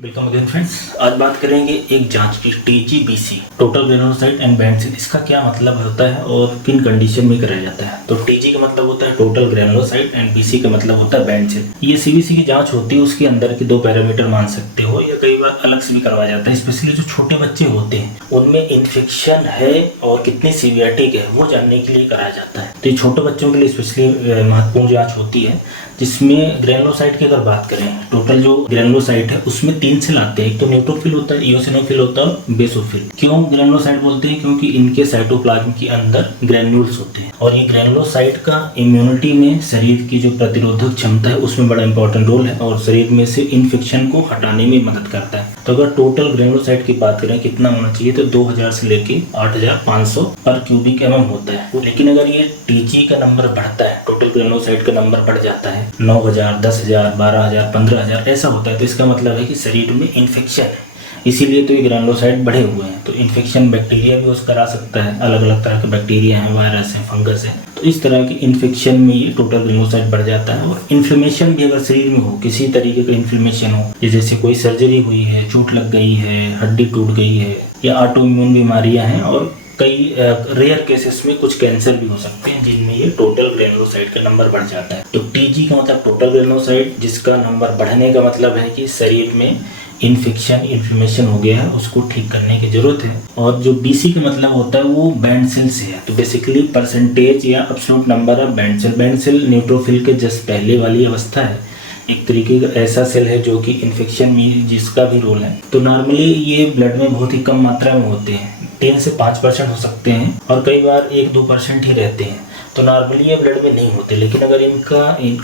Welcome again friends. आज बात करेंगे एक जांच की TGBC, total granulocyte and band cell. इसका क्या मतलब होता है और किन कंडीशन में कराया जाता है। तो TG का मतलब होता है टोटल ग्रेनुलोसाइट एंड BC का मतलब होता है बैंड सेल। ये CBC की जांच होती है, उसके अंदर के दो पैरामीटर मान सकते हो या कई बार अलग से भी करवाया जाता है। स्पेशली जो छोटे बच्चे होते हैं उनमें इन्फेक्शन है और कितनी सीवियरिटी है वो जानने के लिए कराया जाता है। तो ये छोटे बच्चों के लिए स्पेशली महत्वपूर्ण जाँच होती है, जिसमें ग्रेनुलोसाइट की अगर बात करें, टोटल जो ग्रेनुलोसाइट है उसमें 3 सेल आते हैं। एक तो न्यूट्रोफिल होता है, इओसिनोफिल होता है और बेसोफिल। क्यों ग्रेनुलोसाइट बोलते हैं? क्योंकि इनके साइटोप्लाज्म के अंदर ग्रेन्यूल्स होते हैं और ये ग्रेनुलोसाइट का इम्यूनिटी में, शरीर की जो प्रतिरोधक क्षमता है उसमें बड़ा इंपॉर्टेंट रोल है और शरीर में से इन्फेक्शन को हटाने में मदद करता है। तो अगर टोटल ग्रेनुलोसाइट की बात करें कितना होना चाहिए, तो 2000 से लेके 8500 पर क्यूबिक mm होता है। लेकिन अगर ये TG का नंबर बढ़ता है, टोटल ग्रेनुलोसाइट का नंबर बढ़ जाता है 9000, 10000, 12000, 15000 ऐसा होता है, तो इसका मतलब है कि शरीर में इन्फेक्शन है। इसीलिए तो ये ग्रेनुलोसाइट बढ़े हुए हैं। तो इन्फेक्शन बैक्टीरिया भी उसका करा सकता है, अलग अलग तरह के बैक्टीरिया हैं, वायरस हैं, फंगस है। तो इस तरह के इन्फेक्शन में ये टोटल ग्रेनुलोसाइट बढ़ जाता है। और इन्फ्लेमेशन भी अगर शरीर में हो, किसी तरीके का इन्फ्लेमेशन हो, जैसे कोई सर्जरी हुई है, चोट लग गई है, हड्डी टूट गई है या ऑटो इम्यून बीमारियां हैं, और कई रेयर केसेस में कुछ कैंसर भी हो सकते हैं जिनमें ये टोटल ग्रेनुलोसाइट का नंबर बढ़ जाता है। तो TG का मतलब टोटल ग्रेनुलोसाइट, जिसका नंबर बढ़ने का मतलब है कि शरीर में इन्फ्लेमेशन हो गया है, उसको ठीक करने की जरूरत है। और जो BC का मतलब होता है वो बैंड सेल से है। तो बेसिकली परसेंटेज या absolute number of band cell. Band cell neutrophil के जस्ट पहले वाली अवस्था है, एक तरीके का ऐसा सेल है जो कि इन्फेक्शन में जिसका भी रोल है। तो नॉर्मली ये ब्लड में बहुत ही कम मात्रा में होते हैं, 3 से 5% हो सकते हैं और कई बार 1-2% ही रहते हैं। तो नॉर्मली ये ब्लड में नहीं होते। लेकिन अगर इनका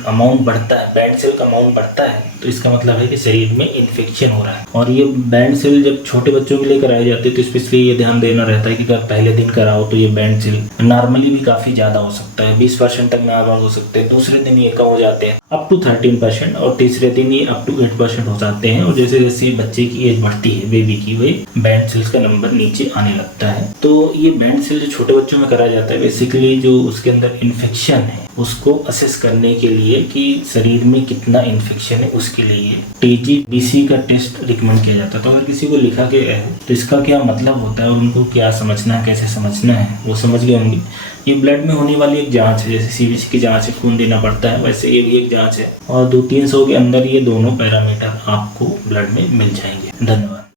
अमाउंट बढ़ता है, बैंड सेल का अमाउंट बढ़ता है, तो इसका मतलब है कि शरीर में इन्फेक्शन हो रहा है। और ये बैंड सेल जब छोटे बच्चों के लिए कराए जाते हैं तो स्पेशली ये ध्यान देना रहता है कि अगर पहले दिन कराओ तो ये बैंड सेल नॉर्मली भी काफ़ी ज़्यादा हो सकता है, 20% तक नॉर्मल हो सकते हैं। दूसरे दिन ये कम हो जाते हैं अप टू 13% और तीसरे दिन ये अप टू 8% हो जाते हैं। और जैसे जैसे बच्चे की एज बढ़ती है, बेबी की, वही बैंड सेल्स का नंबर नीचे आने लगता है। तो ये बैंड सेल जो छोटे बच्चों में कराया जाता है, बेसिकली जो उसके अंदर इन्फेक्शन है उसको असेस करने के लिए कि शरीर में कितना इन्फेक्शन है, उसके लिए TGBC का टेस्ट रिकमेंड किया जाता है। तो अगर किसी को लिखा गया है तो इसका क्या मतलब होता है और उनको क्या समझना है, कैसे समझना है, वो समझ गए होंगे। ये ब्लड में होने वाली एक जांच है, जैसे CBC की जांच है, खून देना पड़ता है, वैसे ये भी एक जांच है। और 200-300 के अंदर ये दोनों पैरामीटर आपको ब्लड में मिल जाएंगे। धन्यवाद।